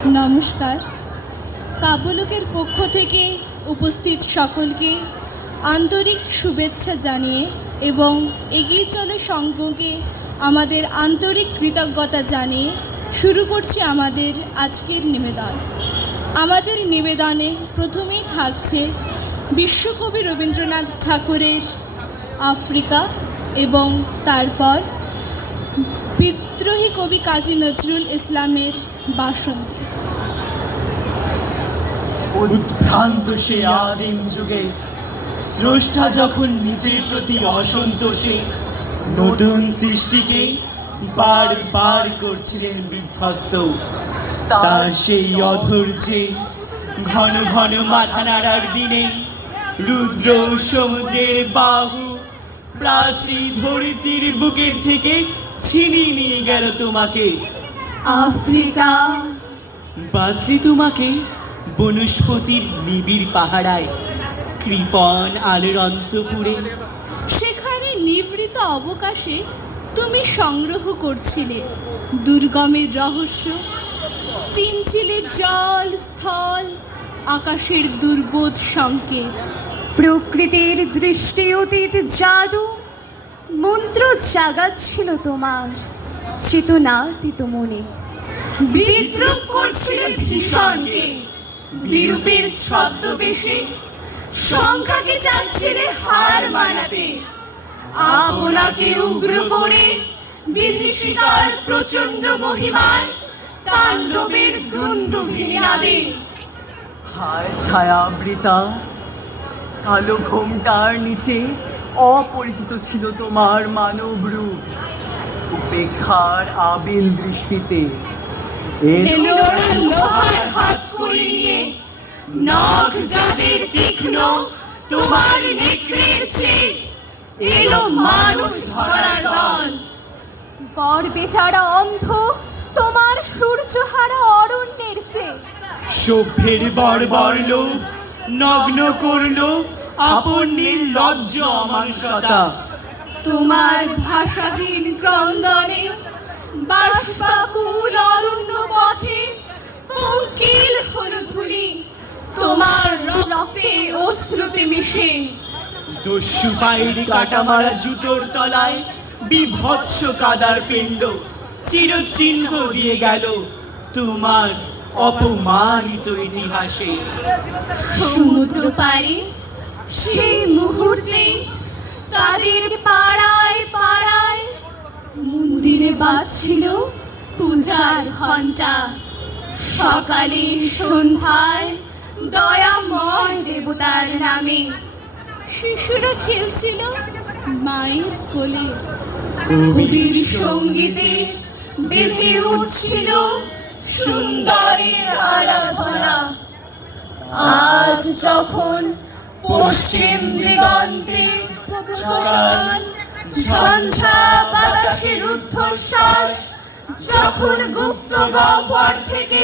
নমস্কার। কাব্যলোকের পক্ষ থেকে উপস্থিত সকলকে আন্তরিক শুভেচ্ছা জানিয়ে এবং এগিয়ে চলো সংঘকে আমাদের আন্তরিক কৃতজ্ঞতা জানিয়ে শুরু করছি আমাদের আজকের নিবেদন। আমাদের নিবেদনে প্রথমেই থাকছে বিশ্বকবি রবীন্দ্রনাথ ঠাকুরের আফ্রিকা এবং তারপর বিদ্রোহী কবি কাজী নজরুল ইসলামের বাসন্তী। উদ্ভ্রান্ত সে আদিম যুগে স্রষ্টা যখন নিজের প্রতি অসন্তোষে নতুন সৃষ্টিকে বারবার করছিলেন বিধ্বস্ত, তার সেই অধৈর্যে ঘন ঘন মাথা নাড়ার দিনে রুদ্র সমুদ্রের বাহু প্রাচী ধরিত্রীর বুকের থেকে ছিনিয়ে নিয়ে গেল তোমাকে। আফ্রিকা বাতলি তোমাকে বনস্পতির নিবিড় পাহাড়ায় কৃপণ আলোর অন্তপুরে। সেখানে নিভৃত অবকাশে তুমি সংগ্রহ করছিলে দুর্গমের রহস্য, চিনছিলে জল স্থল আকাশের দুর্বোধ সংকেত। প্রকৃতির দৃষ্টি অতীত জাদু মন্ত্র জাগাচ্ছিল তোমার চেতনাতীত মনে। বিদ্রুপ করছিলে ভীষণকে বিরূপের ছদ্মবেশে, সংখ্যাকে চাচ্ছিলে হার মানাতে, আপনাকে উগ্র করে বিভীষিকার প্রচণ্ড মহিমায় তাণ্ডবের দুন্দুভিনাদে। হায় ছায়াবৃতা কালো ঘোমটার নিচে অপরিচিত ছিল তোমার মানব রূপ। উপেক্ষার আবিল দৃষ্টিতে এলো লোহার হাত করি নিয়ে, নখ যাদের তীক্ষ্ণ তোমার নেকড়ের চেয়ে, এলো মানুষ ধরার দল। বর বেচারা অন্ধ তোমার সূর্যহারা অরণ্যের চেয়ে। সভ্যের বর্বর লোক নগ্ন করলো আপন নির্লজ্জ অমানুষতা। তোমার ভাষাহীন ক্রন্দনে বাষ্পাকুল অরণ্য পথে পঙ্কিল হলো ধুলি তোমার রক্তে অশ্রুতে মিশে। দস্যু পায়ের কাটা মারা জুতোর তলায় বিভৎস কাদার পিণ্ড চিরচিহ্ন দিয়ে গেল তোমার অপমানিত ইতিহাসে। সমুদ্র পারে সেই মুহূর্তে তাদের পাড়ায় পাড়ায় মন্দিরে বাজছিল পূজার ঘণ্টা। সকালে সন্ধ্যায় দয়াময় দেবতার নামে শিশুরা খেলছিল মায়ের কোলে। কবির সঙ্গীতে বেজে উঠছিল সুন্দরের আরাধনা। আজ যখন পশ্চিম দিগন্তে সকাল ঝঞ্ঝা বাতাসে রুদ্ধশ্বাস, যখন গুপ্ত গহ্বর থেকে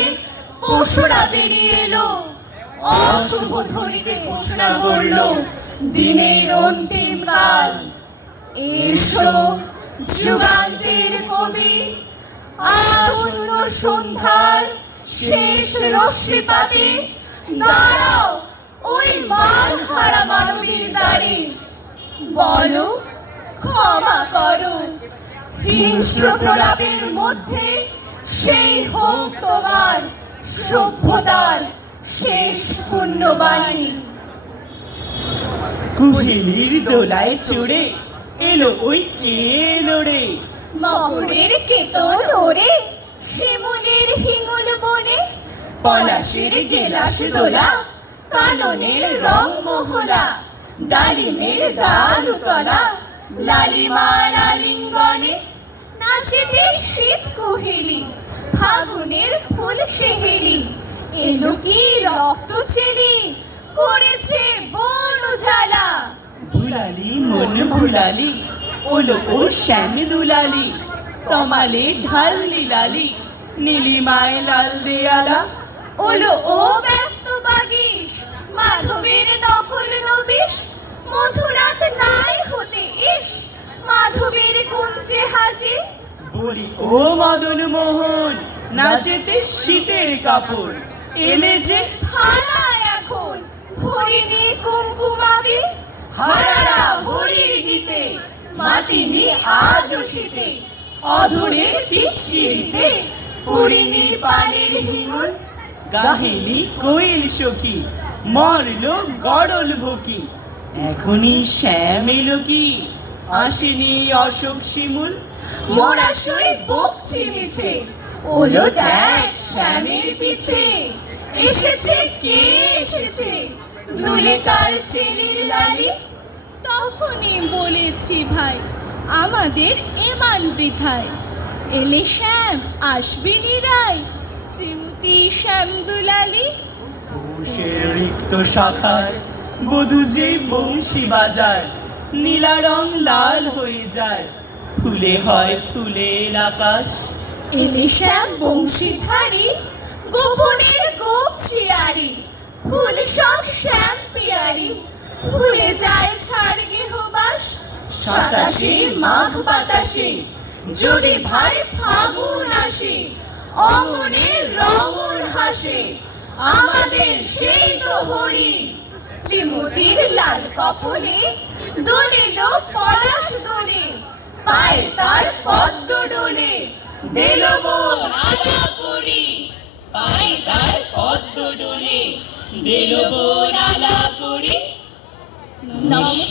পশুরা বেরিয়ে এলো, অশুভ ধ্বনিতে ঘোষণা করল দিনের অন্তিম কাল। এসো যুগান্তের কবি, আসন্ন সন্ধ্যার শেষ রশ্মিপাতে দাঁড়াও ওই মান হারা মানবীর দ্বারে। বলো ক্ষমা করো, হিংস্র প্রলাপের মধ্যে সেই হোক তোমার সভ্যতার শেষ পুণ্যবাণী। কুহেলির দোলায় চড়ে এলো ওই এলো রে। মকরের কেতন ওরে শিমুলের হিঙ্গল বনে, পলাশের গেলাস দোলা কাননের রং মহলা, ডালিমের ডাল উতলা লালিমার আলিঙ্গনে, নাচেতে শীত কোহেলি ফাগুনের ফুল সেহেলি। এলো কি রক্ত ছেলি করেছে বন জ্বালা। ভুলালি মন ভুলালি ওলো ও শ্যাম দুলালি, তমালে ঢাললি লালি নীলিমায় লাল দেয়ালা। ওলো ও ব্যস্ত বাগিস মাধবের নকল নবিশ, মধুরাত নাই হতে ইস মাধবের কুঞ্চে হাজির। বলি ও মদন মোহন নাচেতে শীতের কাপড় এলে যে থানায় এখন হরিণী কুমকুমাবি হারারা হরির গীতে মাতিনি আজও শীতে অধরের পিচকিরিতে পুরিনি পানির হিঙুন গাহিনী কোয়েল সখী মরল গড়ল ভকি এখনই শ্যাম এলো কি আসেনি অশোক শিমুল মোরা শুই বকছি মিছে ওলো দেখ শ্যামের পিছে এসেছে কে এসেছে দুলে তার ছেলের লালি তখনই বলেছি ভাই আমাদের এমান বৃথায় এলে শ্যাম আসবি নিরায় শ্রীমতী শ্যাম দুলালি কোষের রিক্ত শাখায় বধূ যে বংশী বাজায় নীলা রং লাল হয়ে যায় ফুলে হয় ফুলের আকাশ এলে শ্যাম বংশীধারী গোপনের গোপ শিয়ারি ফুল সব শ্যাম পিয়ারি ভুলে যায় ছাড় গেহবাস সাতাশে মাঘ বাতাসে যদি ভাই ফাগুন আসে অমনে রমন হাসে আমাদের সেই তো হরি শ্রীমতীর লাল কপলে দোলিল পলাশ দোলে পায়ে তার পদ্ম ডোলে দিল মন আলা করি পায়ে তার পদ্ম ডোলে দিল মন আলা করি নমস্কার।